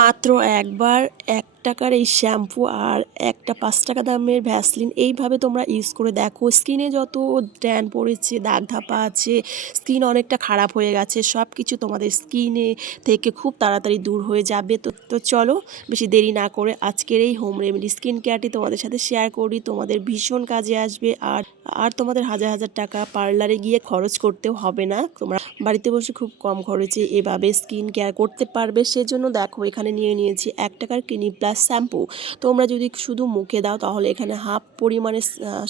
মাত্র একবার ১ টাকার এই শ্যাম্পু আর একটা ৫ টাকা দামের ভ্যাসলিন এইভাবে তোমরা ইউজ করে দেখো। স্কিনে যত ট্যান পড়েছে, দাগ ধাপা আছে, স্কিন অনেকটা খারাপ হয়ে গেছে, সব কিছু তোমাদের স্কিনে থেকে খুব তাড়াতাড়ি দূর হয়ে যাবে। তো চলো বেশি দেরি না করে আজকের এই হোম রেমেডি স্কিন কেয়ারটি তোমাদের সাথে শেয়ার করি। তোমাদের ভীষণ কাজে আসবে আর আর তোমাদের হাজার হাজার টাকা পার্লারে গিয়ে খরচ করতেও হবে না। তোমরা বাড়িতে বসে খুব কম খরচে এভাবে স্কিন কেয়ার করতে পারবে। সেজন্য দেখো এখানে নিয়ে নিয়েছি ১ টাকার ক্লিনিক প্লাস শ্যাম্পু। তোমরা যদি শুধু মুখে দাও তাহলে এখানে হাফ পরিমাণে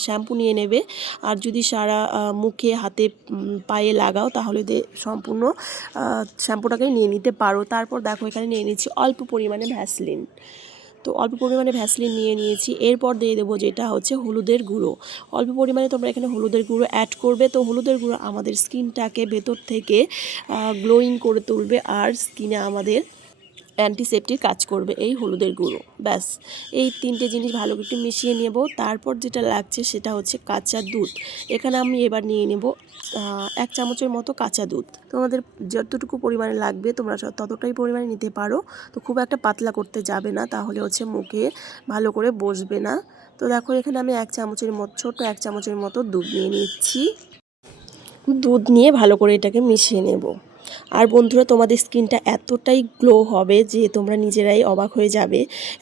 শ্যাম্পু নিয়ে নেবে, আর যদি সারা মুখে হাতে পায়ে লাগাও তাহলে সম্পূর্ণ শ্যাম্পুটাকে নিয়ে নিতে পারো। তারপর দেখো এখানে নিয়ে নিচ্ছি অল্প পরিমাণে ভ্যাসলিন। তো অল্প পরিমাণে ভ্যাসলিন নিয়ে নিয়েছি। এরপর দিয়ে দেবো যেটা হচ্ছে হলুদের গুঁড়ো। অল্প পরিমাণে তোমরা এখানে হলুদের গুঁড়ো অ্যাড করবে। তো হলুদের গুঁড়ো আমাদের স্কিনটাকে ভেতর থেকে গ্লোয়িং করে তুলবে আর স্কিনে আমাদের অ্যান্টিসেপ্টিক কাজ করবে এই হলুদের গুঁড়ো। ব্যাস এই ৩টে জিনিস ভালো করে মিশিয়ে নেব। তারপর যেটা লাগছে সেটা হচ্ছে কাঁচা দুধ। এখানে আমি এবার নিয়ে নেব ১ চামচের মতো কাঁচা দুধ। তোমাদের যতটুকু পরিমাণে লাগবে তোমরা ততটাই পরিমাণে নিতে পারো। তো খুব একটা পাতলা করতে যাবে না, তাহলে হচ্ছে মুখে ভালো করে বসবে না। তো দেখো এখানে আমি ১ চামচের মতো ছোট্ট ১ চামচের মতো দুধ নিয়ে নিচ্ছি। দুধ নিয়ে ভালো করে এটাকে মিশিয়ে নেব। আর বন্ধুরা তোমাদের স্কিনটা এতটাই গ্লো হবে যে তোমরা নিজেরাই অবাক হয়ে যাবে।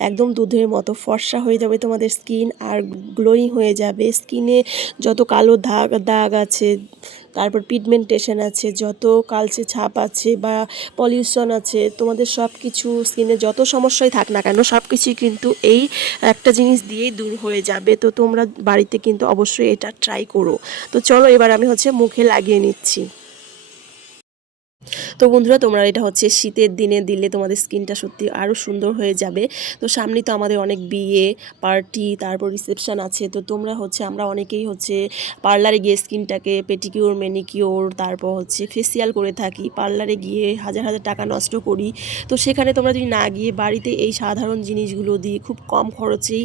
একদম দুধের মতো ফর্সা হয়ে যাবে তোমাদের স্কিন আর গ্লোয়িং হয়ে যাবে। স্কিনে যত কালো দাগ আছে, তারপর পিগমেন্টেশন আছে, যত কালচে ছাপ আছে বা পলিউশন আছে, তোমাদের সব কিছু স্কিনে যত সমস্যাই থাক না কেন সব কিছুই কিন্তু এই একটা জিনিস দিয়েই দূর হয়ে যাবে। তো তোমরা বাড়িতে কিন্তু অবশ্যই এটা ট্রাই করো। তো চলো এবার আমি হচ্ছে মুখে লাগিয়ে নিচ্ছি। তো বন্ধুরা তোমরা এটা হচ্ছে শীতের দিনে দিলে তোমাদের স্কিনটা সত্যি আরও সুন্দর হয়ে যাবে। তো সামনে তো আমাদের অনেক বিয়ে পার্টি তারপর রিসেপশান আছে। তো তোমরা হচ্ছে আমরা অনেকেই হচ্ছে পার্লারে গিয়ে স্কিনটাকে পেটিকিওর ম্যানিকিওর তারপর হচ্ছে ফেসিয়াল করে থাকি, পার্লারে গিয়ে হাজার হাজার টাকা নষ্ট করি। তো সেখানে তোমরা যদি না গিয়ে বাড়িতে এই সাধারণ জিনিসগুলো দিয়ে খুব কম খরচেই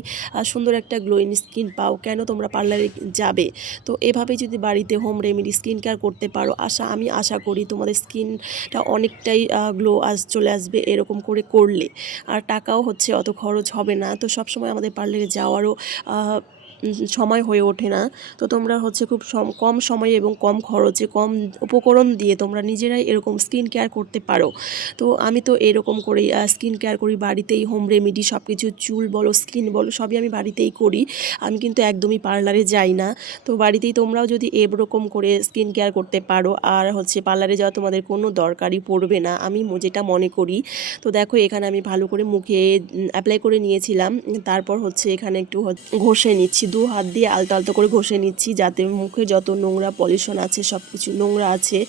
সুন্দর একটা গ্লোয়িং স্কিন পাও, কেন তোমরা পার্লারে যাবে? তো এভাবে যদি বাড়িতে হোম রেমেডি স্কিন কেয়ার করতে পারো, আমি আশা করি তোমাদের স্কিনটা অনেকটাই গ্লো চলে আসবে এরকম করে করলে। আর টাকাও হচ্ছে অত খরচ হবে না। তো সবসময় আমাদের পার্লারে যাওয়ারও সময় হয়ে ওঠে না। তো তোমরা হচ্ছে খুব কম সময়ে এবং কম খরচে কম উপকরণ দিয়ে তোমরা নিজেরাই এরকম স্কিন কেয়ার করতে পারো। তো আমি তো এরকম করেই স্কিন কেয়ার করি বাড়িতেই, হোম রেমেডি সব কিছু, চুল বলো স্কিন বলো সবই আমি বাড়িতেই করি। আমি কিন্তু একদমই পার্লারে যাই না। তো বাড়িতেই তোমরাও যদি এরকম করে স্কিন কেয়ার করতে পারো আর হচ্ছে পার্লারে যাওয়া তোমাদের কোনো দরকারই পড়বে না, আমি যেটা মনে করি। তো দেখো এখানে আমি ভালো করে মুখে অ্যাপ্লাই করে নিয়েছিলাম। তারপর হচ্ছে এখানে একটু ঘষে নিচ্ছি, ২ হাত দিয়ে আলতো আলতো করে ঘষে নিচ্ছি যাতে মুখে যত নোংরা পলিউশন আছে, সব কিছু নোংরা আছে,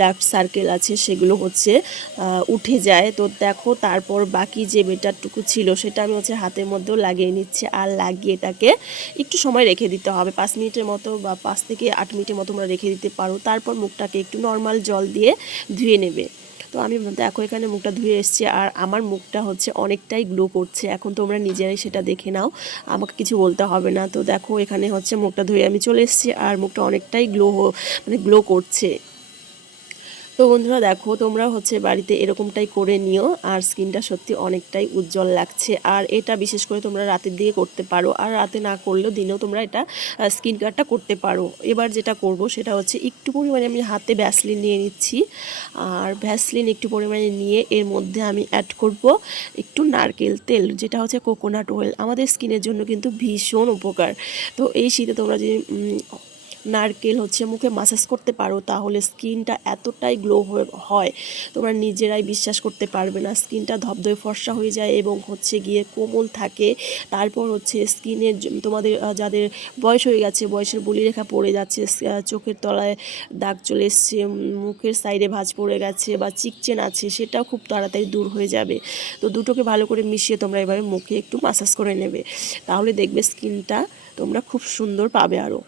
ডার্ক সার্কেল আছে, সেগুলো হচ্ছে উঠে যায়। তো দেখো তারপর বাকি যে বেটারটুকু ছিল সেটা আমি হচ্ছে হাতের মধ্যেও লাগিয়ে নিচ্ছি আর লাগিয়ে এটাকে একটু সময় রেখে দিতে হবে, ৫ মিনিটের মতো বা ৫ থেকে ৮ মিনিটের মতো তোমরা রেখে দিতে পারো। তারপর মুখটাকে একটু নর্মাল জল দিয়ে ধুয়ে নেবে। তো আমি দেখো এখানে মুখটা ধুয়ে এসেছি আর আমার মুখটা হচ্ছে অনেকটাই গ্লো করছে। এখন তোমরা নিজেরাই সেটা দেখে নাও, আমাকে কিছু বলতে হবে না। তো দেখো এখানে হচ্ছে মুখটা ধুয়ে আমি চলে এসেছি আর মুখটা অনেকটাই গ্লো করছে। তো বন্ধুরা দেখো তোমরা হচ্ছে বাড়িতে এরকমটাই করে নিও আর স্কিনটা সত্যি অনেকটাই উজ্জ্বল লাগছে। আর এটা বিশেষ করে তোমরা রাতের দিকে করতে পারো, আর রাতে না করলেও দিনেও তোমরা এটা স্কিন কেয়ারটা করতে পারো। এবার যেটা করব সেটা হচ্ছে একটু পরিমাণে আমি হাতে ভ্যাসলিন নিয়ে নিচ্ছি, আর ভ্যাসলিন একটু পরিমাণে নিয়ে এর মধ্যে আমি অ্যাড করব একটু নারকেল তেল, যেটা হচ্ছে কোকোনাট অয়েল, আমাদের স্কিনের জন্য কিন্তু ভীষণ উপকার। তো এই শীতে তোমরা যদি নারকেল হচ্ছে মুখে মাসাজ করতে পারো তাহলে স্কিনটা এতটাই গ্লো হয় তোমরা নিজেরাই বিশ্বাস করতে পারবে না। স্কিনটা ধবধবে ফর্সা হয়ে যায় এবং হচ্ছে গিয়ে কোমল থাকে। তারপর হচ্ছে স্কিনের তোমাদের যাদের বয়স হয়ে গেছে, বয়সের বলিরেখা পড়ে যাচ্ছে, চোখের তলায় দাগ চলে এসছে, মুখের সাইডে ভাঁজ পড়ে গেছে বা চিকচেন আছে, সেটাও খুব তাড়াতাড়ি দূর হয়ে যাবে। তো দুটোকে ভালো করে মিশিয়ে তোমরা এভাবে মুখে একটু মাসাজ করে নেবে, তাহলে দেখবে স্কিনটা তোমরা খুব সুন্দর পাবে আরও।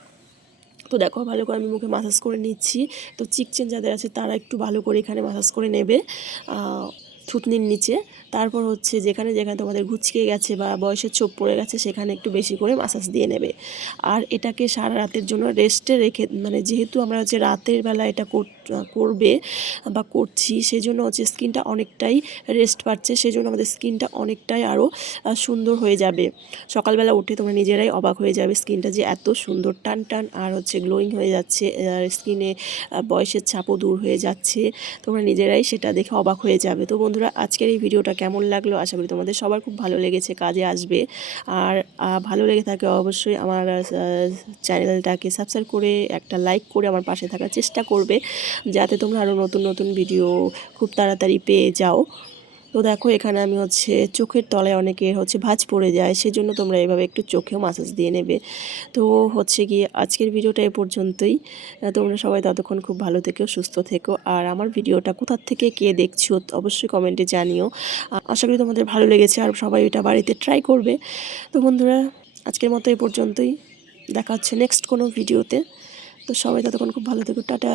তো দেখো ভালো করে আমি মুখে মাসাজ করে নিচ্ছি। তো চিকচেন যাদের আছে তারা একটু ভালো করে এখানে মাসাজ করে নেবে। থুতনির নিচে। তারপর হচ্ছে যেখানে যেখানে তোমাদের ঘুচকে গেছে বা বয়সের ছোপ পড়ে গেছে সেখানে একটু বেশি করে মাসাজ দিয়ে নেবে। আর এটাকে সারা রাতের জন্য রেস্টে রেখে, মানে যেহেতু আমরা হচ্ছে রাতের বেলা এটা করবে বা করছি, সেজন্য হচ্ছে স্কিনটা অনেকটাই রেস্ট পাচ্ছে, সেজন্য আমাদের স্কিনটা অনেকটাই আরও সুন্দর হয়ে যাবে। সকালবেলা উঠে তোমরা নিজেরাই অবাক হয়ে যাবে স্কিনটা যে এত সুন্দর টান টান আর হচ্ছে গ্লোয়িং হয়ে যাচ্ছে, স্কিনে বয়সের ছাপও দূর হয়ে যাচ্ছে। তোমরা নিজেরাই সেটা দেখে অবাক হয়ে যাবে। তো বন্ধুরা, আজকের এই ভিডিওটা কেমন লাগলো, আশা করি তোমাদের সবার খুব ভালো লেগেছে, কাজে আসবে। আর ভালো লেগে থাকে অবশ্যই আমার চ্যানেলটাকে সাবস্ক্রাইব করে একটা লাইক করে আমার পাশে থাকার চেষ্টা করবে, যাতে তোমরা আরও নতুন নতুন ভিডিও খুব তাড়াতাড়ি পেয়ে যাও। তো দেখো এখানে আমি হচ্ছে চোখের তলায় অনেকের হচ্ছে ভাঁজ পড়ে যায়, সেজন্য তোমরা এভাবে একটু চোখেও মাসাজ দিয়ে নেবে। তো হচ্ছে গিয়ে আজকের ভিডিওটা এ পর্যন্তই। তোমরা সবাই ততক্ষণ খুব ভালো থেকো, সুস্থ থেকো। আর আমার ভিডিওটা কোথা থেকে কে দেখছো অবশ্যই কমেন্টে জানিও। আশা করি তোমাদের ভালো লেগেছে আর সবাই এটা বাড়িতে ট্রাই করবে। তো বন্ধুরা, আজকের মতো এ পর্যন্তই। দেখা হচ্ছে নেক্সট কোনো ভিডিওতে। তো সবাই ততক্ষণ খুব ভালো থেকো, টাটা।